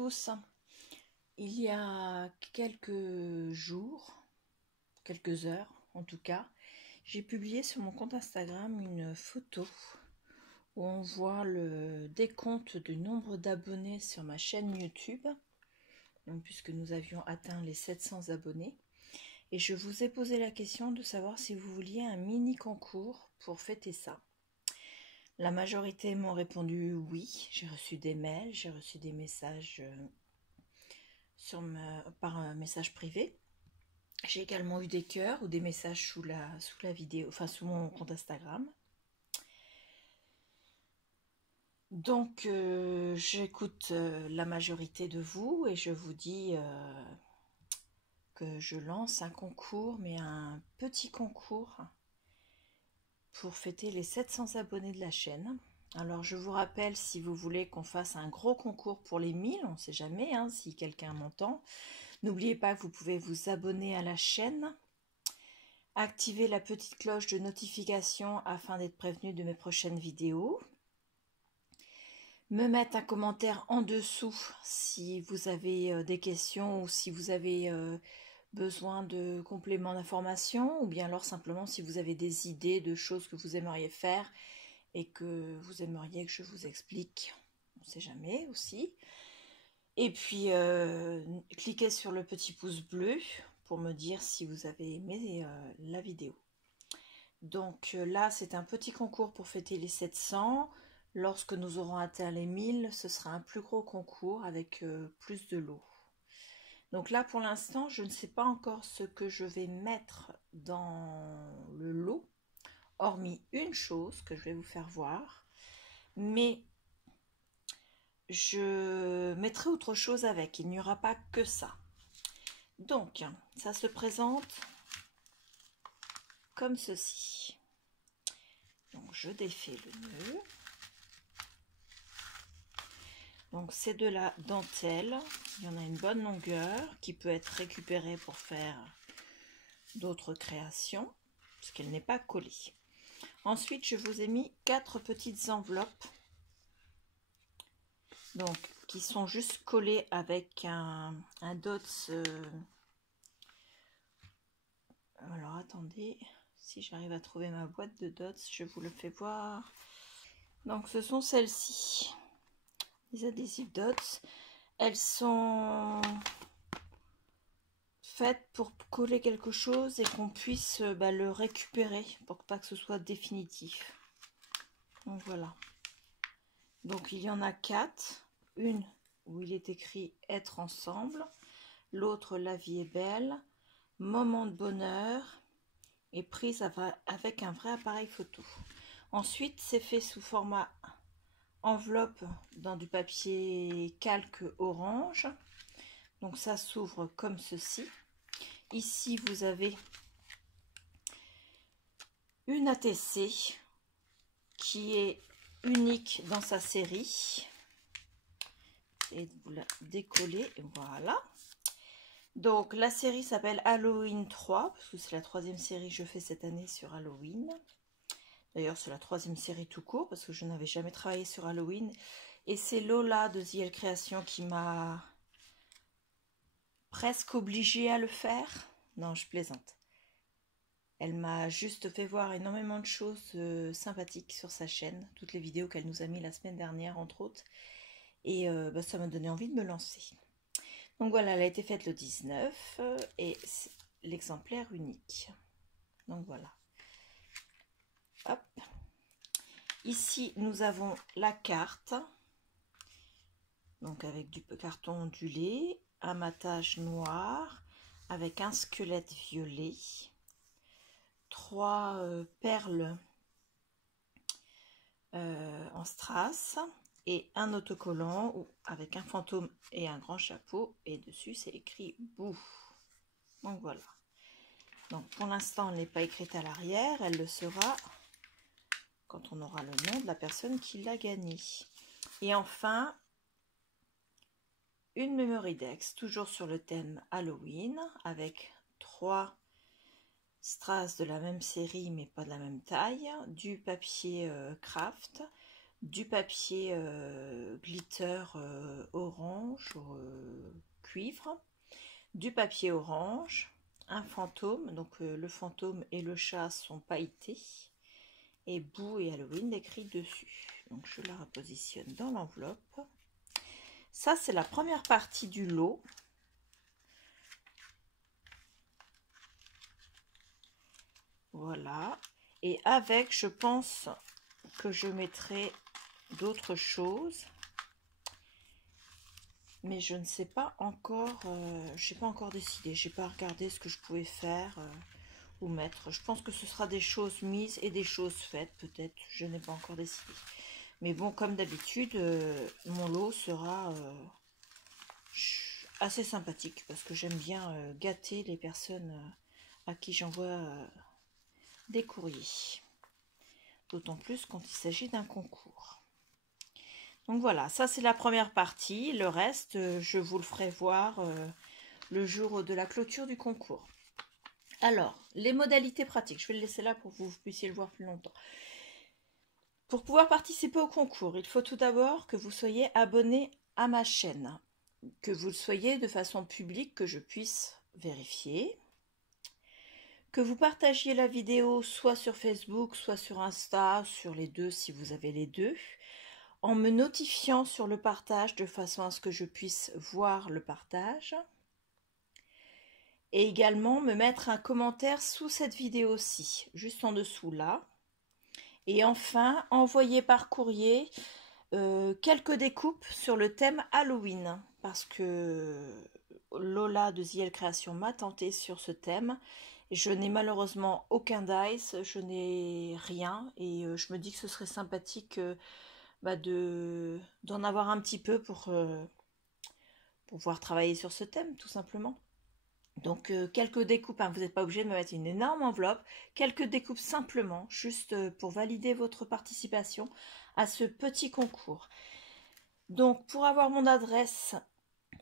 tous. Il y a quelques jours, quelques heures en tout cas, j'ai publié sur mon compte Instagram une photo où on voit le décompte du nombre d'abonnés sur ma chaîne YouTube, donc, puisque nous avions atteint les 700 abonnés. Et je vous ai posé la question de savoir si vous vouliez un mini concours pour fêter ça. La majorité m'ont répondu oui. J'ai reçu des mails, j'ai reçu des messages par un message privé. J'ai également eu des cœurs ou des messages sous la vidéo, enfin sous mon compte Instagram. Donc j'écoute la majorité de vous et je vous dis que je lance un concours, mais un petit concours pour fêter les 700 abonnés de la chaîne. Alors je vous rappelle, si vous voulez qu'on fasse un gros concours pour les 1000, on ne sait jamais hein, si quelqu'un m'entend, n'oubliez pas que vous pouvez vous abonner à la chaîne, activer la petite cloche de notification afin d'être prévenu de mes prochaines vidéos, me mettre un commentaire en dessous si vous avez des questions ou si vous avez besoin de compléments d'information, ou bien alors simplement si vous avez des idées de choses que vous aimeriez faire et que vous aimeriez que je vous explique, on ne sait jamais aussi. Et puis cliquez sur le petit pouce bleu pour me dire si vous avez aimé la vidéo. Donc là c'est un petit concours pour fêter les 700. Lorsque nous aurons atteint les 1000, ce sera un plus gros concours avec plus de lots. Donc là, pour l'instant, je ne sais pas encore ce que je vais mettre dans le lot, hormis une chose que je vais vous faire voir. Mais je mettrai autre chose avec, il n'y aura pas que ça. Donc, ça se présente comme ceci. Donc, je défais le nœud. Donc c'est de la dentelle, il y en a une bonne longueur qui peut être récupérée pour faire d'autres créations, parce qu'elle n'est pas collée. Ensuite je vous ai mis 4 petites enveloppes, donc qui sont juste collées avec un dots. Alors attendez, si j'arrive à trouver ma boîte de dots, je vous le fais voir. Donc ce sont celles-ci. Les adhésifs dots, elles sont faites pour coller quelque chose et qu'on puisse le récupérer pour pas que ce soit définitif. Donc voilà. Donc il y en a 4. Une où il est écrit être ensemble, l'autre la vie est belle, moment de bonheur et prise avec un vrai appareil photo. Ensuite c'est fait sous format enveloppe dans du papier calque orange, donc ça s'ouvre comme ceci. Ici vous avez une ATC qui est unique dans sa série, et vous la décollez, voilà. Donc la série s'appelle Halloween 3 parce que c'est la 3e série que je fais cette année sur Halloween. D'ailleurs, c'est la 3e série tout court parce que je n'avais jamais travaillé sur Halloween. Et c'est Lola de ZL Création qui m'a presque obligée à le faire. Non, je plaisante. Elle m'a juste fait voir énormément de choses sympathiques sur sa chaîne. Toutes les vidéos qu'elle nous a mis la semaine dernière, entre autres. Et ça m'a donné envie de me lancer. Donc voilà, elle a été faite le 19 et l'exemplaire unique. Donc voilà. Hop. Ici, nous avons la carte, donc avec du carton ondulé, un matage noir, avec un squelette violet, 3 perles en strass et un autocollant avec un fantôme et un grand chapeau, et dessus c'est écrit bouh. Donc voilà. Donc pour l'instant, elle n'est pas écrite à l'arrière, elle le sera quand on aura le nom de la personne qui l'a gagné. Et enfin, une memory dex, toujours sur le thème Halloween, avec 3 strass de la même série mais pas de la même taille, du papier craft, du papier glitter orange, cuivre, du papier orange, un fantôme, donc le fantôme et le chat sont pailletés, et Boo et Halloween écrit dessus. Donc je la repositionne dans l'enveloppe. Ça, c'est la première partie du lot. Voilà. Et avec, je pense que je mettrai d'autres choses. Mais je ne sais pas encore, je n'ai pas encore décidé. Je n'ai pas regardé ce que je pouvais faire ou mettre. Je pense que ce sera des choses mises et des choses faites, peut-être. Je n'ai pas encore décidé. Mais bon, comme d'habitude, mon lot sera assez sympathique parce que j'aime bien gâter les personnes à qui j'envoie des courriers. D'autant plus quand il s'agit d'un concours. Donc voilà, ça c'est la première partie. Le reste, je vous le ferai voir le jour de la clôture du concours. Alors, les modalités pratiques. Je vais le laisser là pour que vous puissiez le voir plus longtemps. Pour pouvoir participer au concours, il faut tout d'abord que vous soyez abonné à ma chaîne. Que vous le soyez de façon publique, que je puisse vérifier. Que vous partagiez la vidéo soit sur Facebook, soit sur Insta, sur les deux si vous avez les deux, en me notifiant sur le partage de façon à ce que je puisse voir le partage. Et également me mettre un commentaire sous cette vidéo-ci, juste en dessous là. Et enfin, envoyer par courrier quelques découpes sur le thème Halloween, parce que Lola de ZL Création m'a tenté sur ce thème. Je n'ai malheureusement aucun dice, je n'ai rien, et je me dis que ce serait sympathique d'en avoir un petit peu pour pouvoir travailler sur ce thème, tout simplement. Donc quelques découpes, hein, vous n'êtes pas obligé de me mettre une énorme enveloppe, quelques découpes simplement, juste pour valider votre participation à ce petit concours. Donc pour avoir mon adresse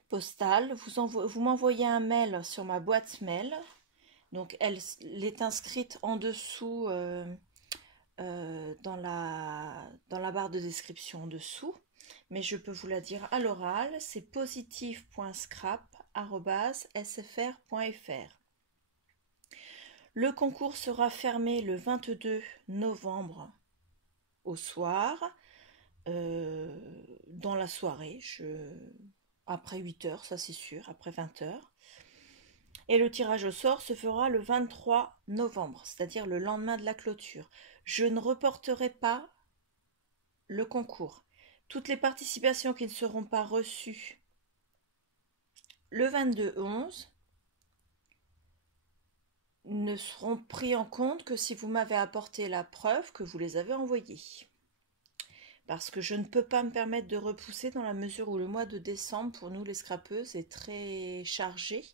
postale, vous m'envoyez un mail sur ma boîte mail. Donc elle est inscrite en dessous dans la barre de description en dessous. Mais je peux vous la dire à l'oral, c'est positif.scrap@sfr.fr. Le concours sera fermé le 22 novembre au soir, dans la soirée, après 8 h, ça c'est sûr, après 20 h. Et le tirage au sort se fera le 23 novembre, c'est-à-dire le lendemain de la clôture. Je ne reporterai pas le concours. Toutes les participations qui ne seront pas reçues le 22/11 ne seront pris en compte que si vous m'avez apporté la preuve que vous les avez envoyées. Parce que je ne peux pas me permettre de repousser dans la mesure où le mois de décembre, pour nous les scrapeuses, est très chargé.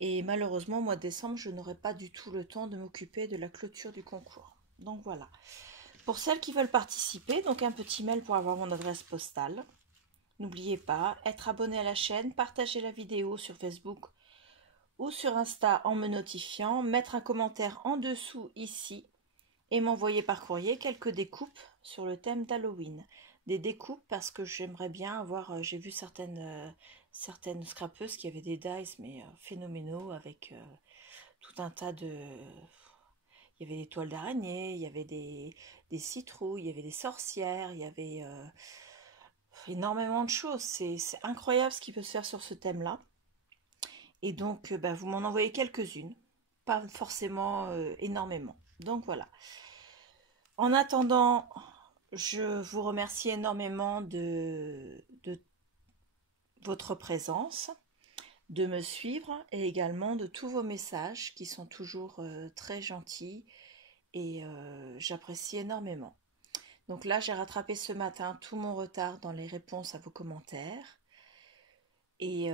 Et malheureusement, au mois de décembre, je n'aurai pas du tout le temps de m'occuper de la clôture du concours. Donc voilà. Pour celles qui veulent participer, donc un petit mail pour avoir mon adresse postale. N'oubliez pas, être abonné à la chaîne, partager la vidéo sur Facebook ou sur Insta en me notifiant, mettre un commentaire en dessous ici et m'envoyer par courrier quelques découpes sur le thème d'Halloween. Des découpes parce que j'aimerais bien avoir, j'ai vu certaines scrapeuses qui avaient des dice mais phénoménaux avec tout un tas de... Il y avait des toiles d'araignée, il y avait des citrouilles, il y avait des sorcières, il y avait énormément de choses. C'est incroyable ce qui peut se faire sur ce thème-là. Et donc, vous m'en envoyez quelques-unes, pas forcément énormément. Donc voilà. En attendant, je vous remercie énormément de votre présence, de me suivre et également de tous vos messages qui sont toujours très gentils et j'apprécie énormément. Donc là, j'ai rattrapé ce matin tout mon retard dans les réponses à vos commentaires et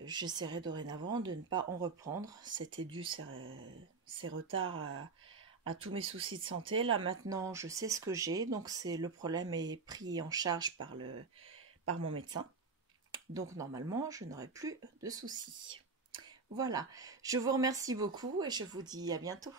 j'essaierai dorénavant de ne pas en reprendre. C'était dû ces retards à tous mes soucis de santé. Là maintenant, je sais ce que j'ai, donc le problème est pris en charge par mon médecin. Donc normalement, je n'aurai plus de soucis. Voilà, je vous remercie beaucoup et je vous dis à bientôt.